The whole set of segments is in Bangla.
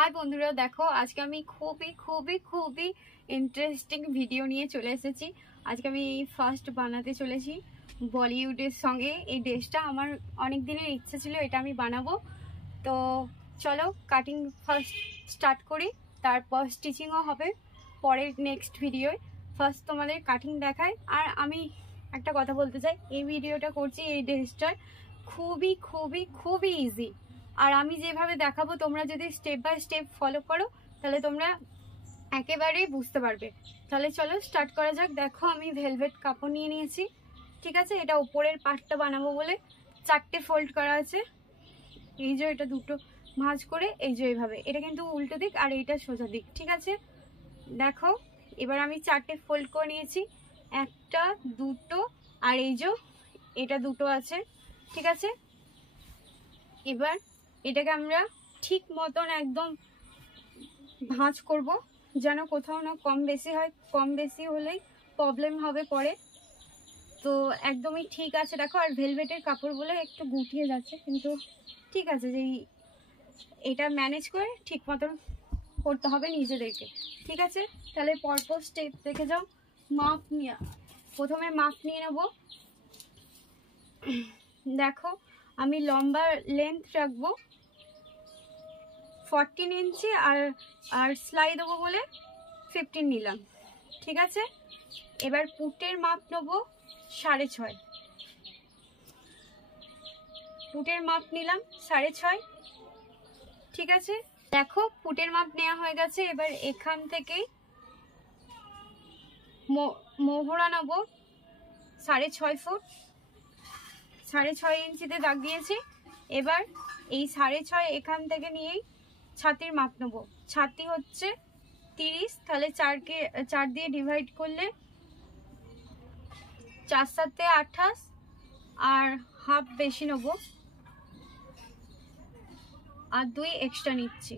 হাই বন্ধুরা, দেখো আজকে আমি খুবই খুবই খুবই ইন্টারেস্টিং ভিডিও নিয়ে চলে এসেছি। আজকে আমি ফার্স্ট বানাতে চলেছি বলিউডের সঙ্গে এই ড্রেসটা। আমার অনেক দিনের ইচ্ছা ছিল এটা আমি বানাবো। তো চলো কাটিং ফার্স্ট স্টার্ট করি, তারপর স্টিচিংও হবে পরের নেক্সট ভিডিওয়। ফার্স্ট তোমাদের কাটিং দেখাই। আর আমি একটা কথা বলতে চাই, এই ভিডিওটা করছি এই ড্রেসটার খুবই খুবই খুবই ইজি। আর আমি যেভাবে দেখাবো তোমরা যদি স্টেপ বাই স্টেপ ফলো করো তাহলে তোমরা একেবারেই বুঝতে পারবে। তাহলে চলো স্টার্ট করা যাক। দেখো আমি ভেলভেট কাপড় নিয়ে নিয়েছি, ঠিক আছে। এটা উপরের পার্টটা বানাবো বলে 4টে ফোল্ড করা আছে। এই যে এটা দুটো ভাঁজ করে, এই যে এইভাবে, এটা কিন্তু উল্টো দিক আর এইটা সোজা দিক, ঠিক আছে। দেখো এবার আমি 4টে ফোল্ড করে নিয়েছি, একটা দুটো আর এই যে এটা দুটো আছে, ঠিক আছে। এবার এটাকে আমরা ঠিক মতন একদম ভাঁজ করব, যেন কোথাও না কম বেশি হয়। কম বেশি হলেই প্রবলেম হবে পরে। তো একদমই ঠিক আছে দেখো। আর ভেলভেটের কাপড় বলে একটু গুটিয়ে যাচ্ছে, কিন্তু ঠিক আছে, যে এটা ম্যানেজ করে ঠিক মতন করতে হবে নিজেদেরকে, ঠিক আছে। তাহলে পরপর স্টেপ দেখে যাও। মাপ নিয়ে প্রথমে মাপ নিয়ে নেব। দেখো আমি লম্বা লেন্থ রাখবো 14 ইঞ্চি আর সেলাই দেবো বলে 15 নিলাম, ঠিক আছে। এবার পুটের মাপ নেবো 6.5, পুটের মাপ নিলাম 6.5, ঠিক আছে। দেখো পুটের মাপ নেওয়া হয়ে গেছে। এবার এখান থেকে মোহরা নেবো 6.5 ফুট, 6.5 ইঞ্চিতে দাগ দিয়েছি। এবার এই 6.5 এখান থেকে নিয়েই ছাতির মাপ নেবো। ছাতি হচ্ছে 30, তাহলে 4 দিয়ে ডিভাইড করলে 4 7 28 আর হাফ বেশি নেবো আর 2 এক্সট্রা নিচ্ছি,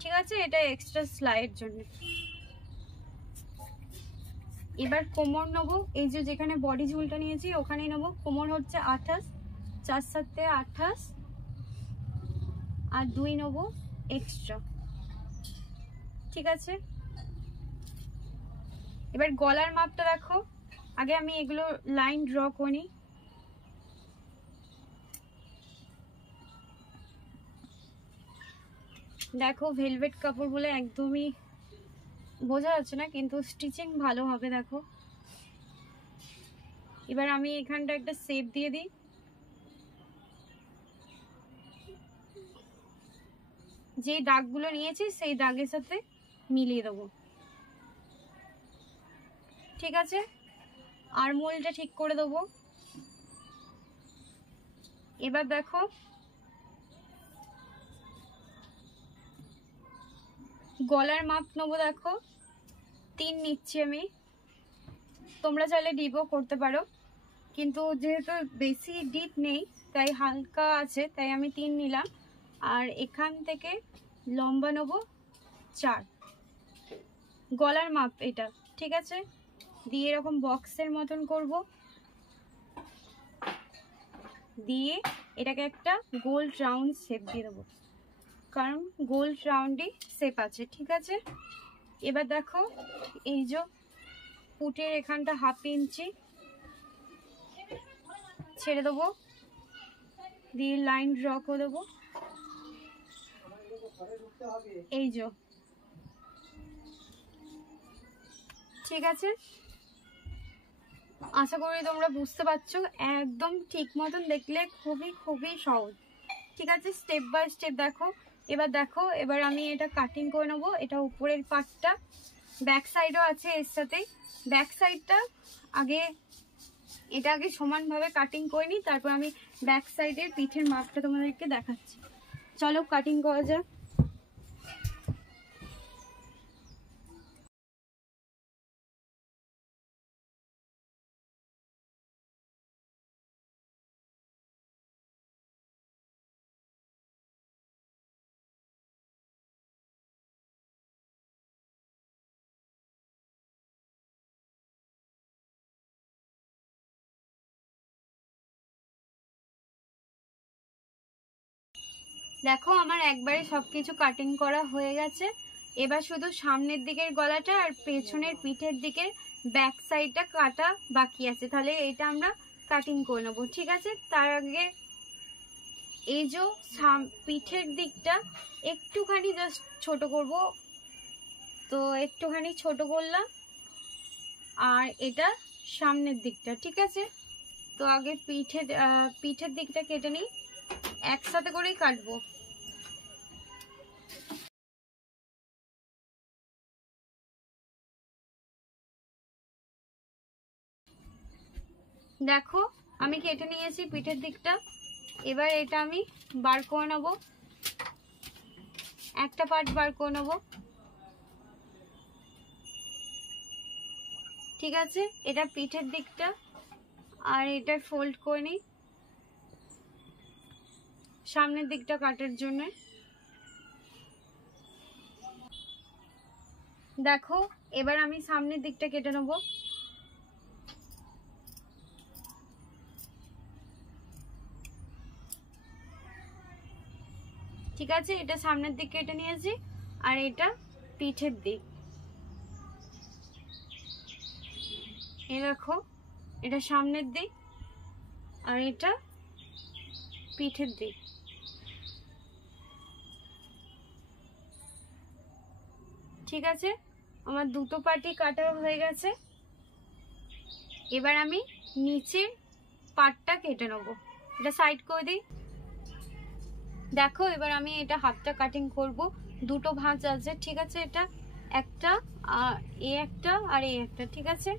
ঠিক আছে। এটা এক্সট্রা সেলাইয়ের জন্য। এবার কোমর নেবো, এই যে যেখানে বডি ঝুলটা নিয়েছি ওখানেই নেবো। কোমর হচ্ছে 28, 4 7 28 আর 2 নেবো এক্সট্রা, ঠিক আছে। এবার গলার মাপটা দেখো। আগে আমি এগুলো লাইন ড্র করি। দেখো ভেলভেট কাপড় বলে একদমই বোঝা যাচ্ছে না, কিন্তু স্টিচিং ভালো হবে দেখো। এবার আমি এখানটা একটা শেপ দিয়ে দিই। যে দাগগুলো নিয়েছি সেই দাগের সাথে মিলিয়ে দেবো, ঠিক আছে। আর মোলটা ঠিক করে দেবো। এবার দেখো গলার মাপ নেবো। দেখো 3 নিচ্ছি আমি, তোমরা চাইলে ডিপও করতে পারো, কিন্তু যেহেতু বেশি ডিপ নেই তাই হালকা আছে, তাই আমি 3 নিলাম। আর এখান থেকে লম্বা নেবো 4, গলার মাপ এটা, ঠিক আছে। দিয়ে এরকম বক্সের মতন করব, দিয়ে এটাকে একটা গোল রাউন্ড শেপ দিয়ে দেবো, কারণ গোল রাউন্ডই শেপ আছে, ঠিক আছে। এবার দেখো এই যে পুটের এখানটা হাফ ইঞ্চি ছেড়ে দেবো, দিয়ে লাইন ড্র করে দেবো। এই যে, ঠিক আছে। আশা করি তোমরা বুঝতে পারছো। একদম ঠিক মতন দেখলে খুবই খুবই সহজ, ঠিক আছে। স্টেপ বাই স্টেপ দেখো। এবার দেখো, এবার আমি এটা কাটিং করে নেবো। এটা উপরের পার্টটা, ব্যাক সাইডও আছে এর সাথে। ব্যাক সাইডটা আগে সমানভাবে কাটিং করে নিই, তারপর আমি ব্যাক সাইডের পিঠের মাপটা তোমাদেরকে দেখাচ্ছি। চলো কাটিং করা যাক। দেখো আমার একবারে সবকিছু কাটিং করা হয়ে গেছে। এবার শুধু সামনের দিকের গলাটা আর পেছনের পিঠের দিকের ব্যাক সাইডটা কাটা বাকি আছে, তাহলে এটা আমরা কাটিং করে নেবো। ঠিক আছে, তার আগে এই যে পিঠের দিকটা একটুখানি জাস্ট ছোট করব, তো একটুখানি ছোট করলাম। আর এটা সামনের দিকটা, ঠিক আছে। তো আগে পিঠের দিকটা কেটে নিই, একসাথে করেই কাটবো। দেখো আমি কেটে নিয়েছি পিঠের দিকটা। এবার এটা আমি বার করে নেবো, একটা পার্ট বার করে নেবো। ঠিক আছে, এটা পিঠের দিকটা, আর এটা ফোল্ড করে নিই সামনের দিকটা কাটার জন্য। দেখো এবার আমি সামনের দিকটা কেটে নেব। ঠিক আছে, এটা সামনের দিক কেটে নিয়েছি, আর এটা পিঠের দিক। এই দেখো এটা সামনের দিক আর এটা পিঠের দিক। ঠিক আছে, আমার দুটো পার্টি কাটা হয়ে গেছে। এবার আমি নিচের পার্টটা কেটে নেবো, এটা সাইড করে দিই। দেখো এবার আমি এটা হাতটা কাটিং করব। দুটো ভাঁজ আছে, ঠিক আছে, এটা একটা এ একটা আর এ একটা। ঠিক আছে,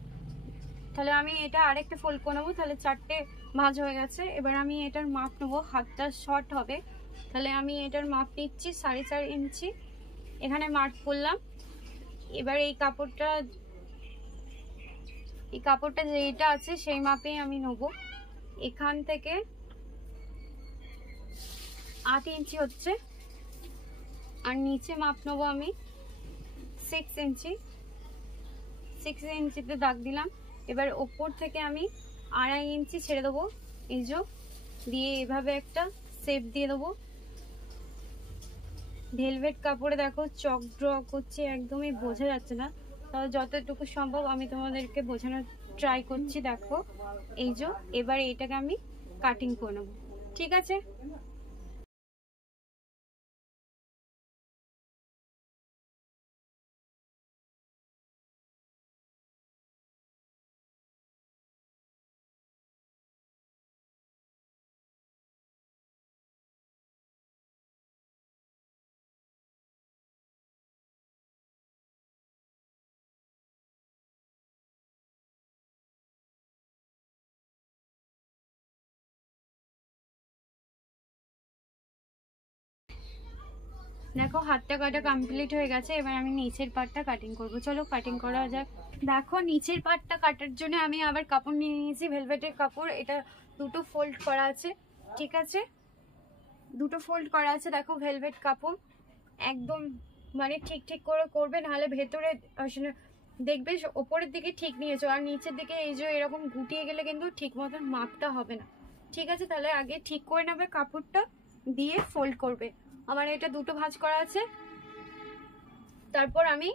তাহলে আমি এটা আরেকটা ফোল্ড করে নেবো, তাহলে 4টে ভাঁজ হয়ে গেছে। এবার আমি এটার মাপ নেবো, হাতটা শর্ট হবে, তাহলে আমি এটার মাপ নিচ্ছি 4.5 ইঞ্চি। এখানে মার্ক করলাম। এবার এই কাপড়টা যেটা আছে সেই মাপেই আমি নেবো। এখান থেকে 8 ইঞ্চি হচ্ছে, আর নিচে মাপ নেবো আমি 6 ইঞ্চি। 6 ইঞ্চিতে দাগ দিলাম। এবার ওপর থেকে আমি 2.5 ইঞ্চি ছেড়ে দেবো, এই যে দিয়ে এভাবে একটা শেপ দিয়ে দেবো। ভেলভেট কাপড়ে দেখো চক ড্র করছে, একদমই বোঝা যাচ্ছে না, তাহলে যতটুকু সম্ভব আমি তোমাদেরকে বোঝানোর ট্রাই করছি। দেখো এই যে এবার এটাকে আমি কাটিং করে নেবো। ঠিক আছে, দেখো হাতটা কাটা কমপ্লিট হয়ে গেছে। এবার আমি নিচের পার্টটা কাটিং করব, চলো কাটিং করা যাক। দেখো নিচের পার্টটা কাটার জন্য আমি আবার কাপড় নিয়ে নিয়েছি, ভেলভেটের কাপড়। এটা দুটো ফোল্ড করা আছে, ঠিক আছে, দুটো ফোল্ড করা আছে। দেখো ভেলভেট কাপড় একদম মানে ঠিক করে করবে, নাহলে ভেতরে দেখবে ওপরের দিকে ঠিক নিয়েছো আর নিচের দিকে এই যে এরকম গুটিয়ে গেলে কিন্তু ঠিক মতন মাপটা হবে না। ঠিক আছে, তাহলে আগে ঠিক করে নেবে কাপড়টা, দিয়ে ফোল্ড করবে। আমার এটা দুটো ভাঁজ করা আছে, তারপর আমি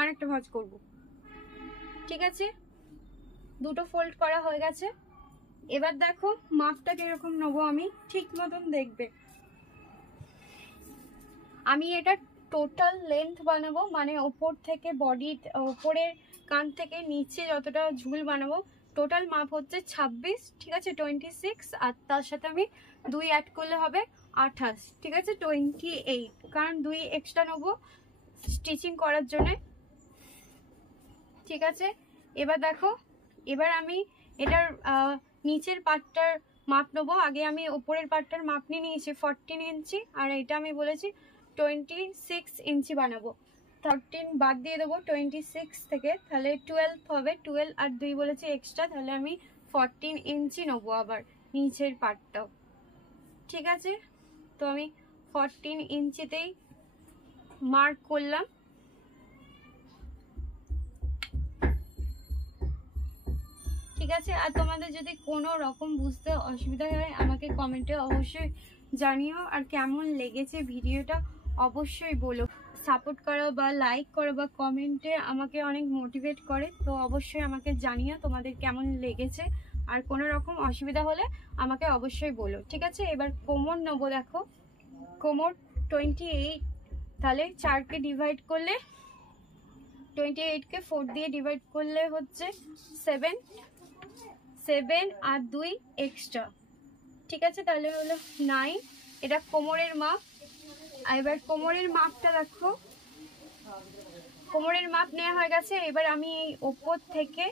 আরেকটা ভাঁজ করব। ঠিক আছে, দুটো ফোল্ড করা হয়ে গেছে। এবার দেখো মাপটা কিরকম নেবো আমি, ঠিক মতন দেখবে। আমি এটা টোটাল লেন্থ বানাবো, মানে ওপর থেকে বডি, ওপরের কান থেকে নিচে যতটা ঝুল বানাবো, টোটাল মাপ হচ্ছে 26। ঠিক আছে, 26, আর তার সাথে আমি 2 অ্যাড করলে হবে 28। ঠিক আছে, 28, কারণ 2 এক্সট্রা নেবো স্টিচিং করার জন্য। ঠিক আছে, এবার দেখো এবার আমি এটার নিচের পার্টটার মাপ নেবো। আগে আমি ওপরের পার্টটার মাপ নিয়ে নিয়েছি 14 ইঞ্চি, আর এটা আমি বলেছি 26 ইঞ্চি বানাবো। 13 বাদ দিয়ে দেবো 26 থেকে, তাহলে 12 হবে। 12 আর 2 বলেছি এক্সট্রা, তাহলে আমি 14 ইঞ্চি নেবো আবার নিচের পার্টটাও। ঠিক আছে, তো আমি 14 ইঞ্চিতেই মার্ক করলাম। ঠিক আছে, আর তোমাদের যদি কোনো রকম বুঝতে অসুবিধা হয় আমাকে কমেন্টে অবশ্যই জানিও, আর কেমন লেগেছে ভিডিওটা অবশ্যই বলো। সাপোর্ট করো বা লাইক করো বা কমেন্টে আমাকে অনেক মোটিভেট করে, তো অবশ্যই আমাকে জানিও তোমাদের কেমন লেগেছে। আর কোনো রকম অসুবিধা হলে আমাকে অবশ্যই বলো, ঠিক আছে? এবার কোমর নেবো। দেখো কোমর 28, তাহলে 4কে ডিভাইড করলে 28কে 4 দিয়ে ডিভাইড করলে হচ্ছে 7, 7 আর 2 এক্সট্রা, ঠিক আছে? তাহলে হলো 9। এটা কোমরের মাপ। এবার কোমরের মাপটা দেখো, কোমরের মাপ নেওয়া হয়ে গেছে। এবার আমি এই ওপর থেকে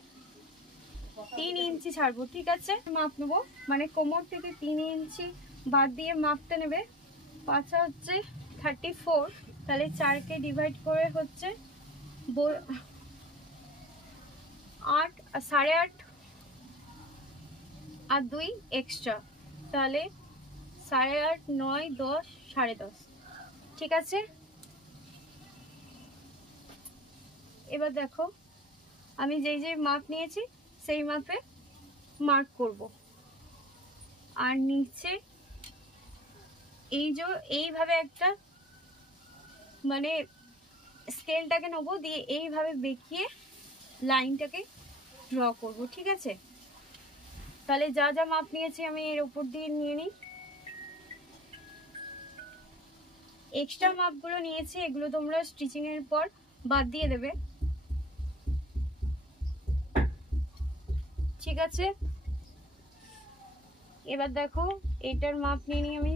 3 ইঞ্চি ছাড়বো, ঠিক আছে? মাপ নেবো, মানে কোমর থেকে 3 ইঞ্চি বাদ দিয়ে মাপটা নেবে। 5 হচ্ছে 34, তাহলে 4কে ডিভাইড করে হচ্ছে 8, 8.5 আর 2 এক্সট্রা, তাহলে 8.5, 9, 10, 10.5, ঠিক আছে? এবার দেখো আমি যেই যে মাপ নিয়েছি সেই মাপে মার্ক করব। আর নিচে এই যে এইভাবে একটা মানে স্কেলটাকে নেবো, দিয়ে এইভাবে বেঁকিয়ে লাইনটাকে ড্র করব, ঠিক আছে? তাহলে যা যা মাপ নিয়েছি আমি এর উপর দিয়ে নিয়ে নিই। এক্সট্রা মাপগুলো নিয়েছি, এগুলো তোমরা স্টিচিং এর পর বাদ দিয়ে দেবে, ঠিক আছে? এবার দেখো এটার মাপ নিয়ে নিই আমি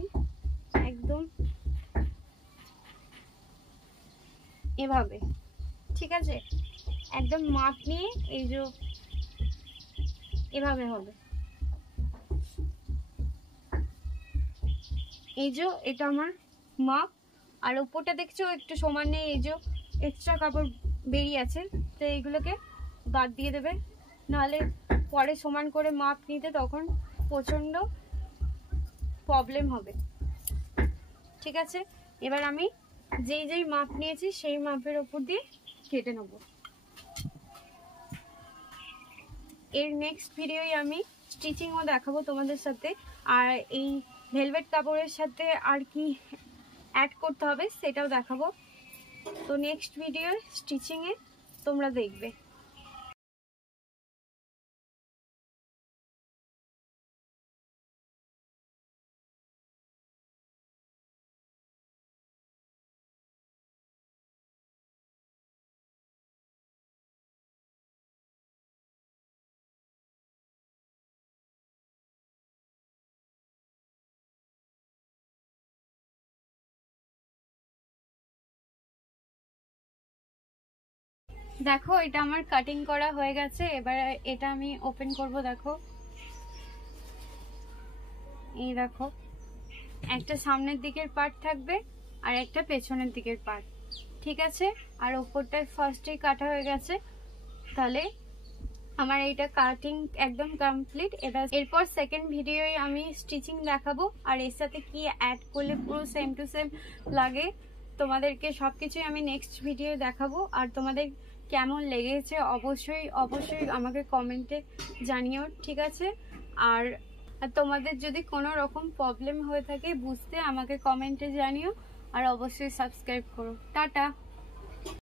একদম এভাবে, ঠিক আছে? একদম মাপ নিয়ে এই যে এভাবে হবে। এই যে এটা আমার মাপ। আর উপরটা দেখছো একটু সমান নেই, এই যে এক্সট্রা কাপড় বেরিয়ে আছে, তো এইগুলোকে বাদ দিয়ে দেবে, নাহলে পরে সমান করে মাপ নিতে তখন প্রচণ্ড প্রবলেম হবে, ঠিক আছে? এবার আমি যেই যেই মাপ নিয়েছি সেই মাপের ওপর দিয়ে কেটে নেব। এর নেক্সট ভিডিওয় আমি স্টিচিংও দেখাবো তোমাদের সাথে, আর এই ভেলভেট কাপড়ের সাথে আর কি অ্যাড করতে হবে সেটাও দেখাবো। তো নেক্সট ভিডিও স্টিচিংয়ে তোমরা দেখবে। দেখো এটা আমার কাটিং করা হয়ে গেছে, এবার এটা আমি ওপেন করব। দেখো এই দেখো একটা সামনের দিকের পার্ট থাকবে আর একটা পেছনের দিকের পার্ট, ঠিক আছে? আর ওপরটায় ফার্স্টেই কাটা হয়ে গেছে, তাহলে আমার এইটা কাটিং একদম কমপ্লিট। এবার এরপর সেকেন্ড ভিডিওয় আমি স্টিচিং দেখাবো, আর এর সাথে কি অ্যাড করলে পুরো সেম টু সেম লাগে তোমাদেরকে সবকিছুই আমি নেক্সট ভিডিও দেখাবো। আর তোমাদের কেমন লেগেছে অবশ্যই অবশ্যই আমাকে কমেন্টে জানিও, ঠিক আছে? আর তোমাদের যদি কোনো রকম প্রবলেম হয়ে থাকে বুঝতে আমাকে কমেন্টে জানিও, আর অবশ্যই সাবস্ক্রাইব করো। টাটা।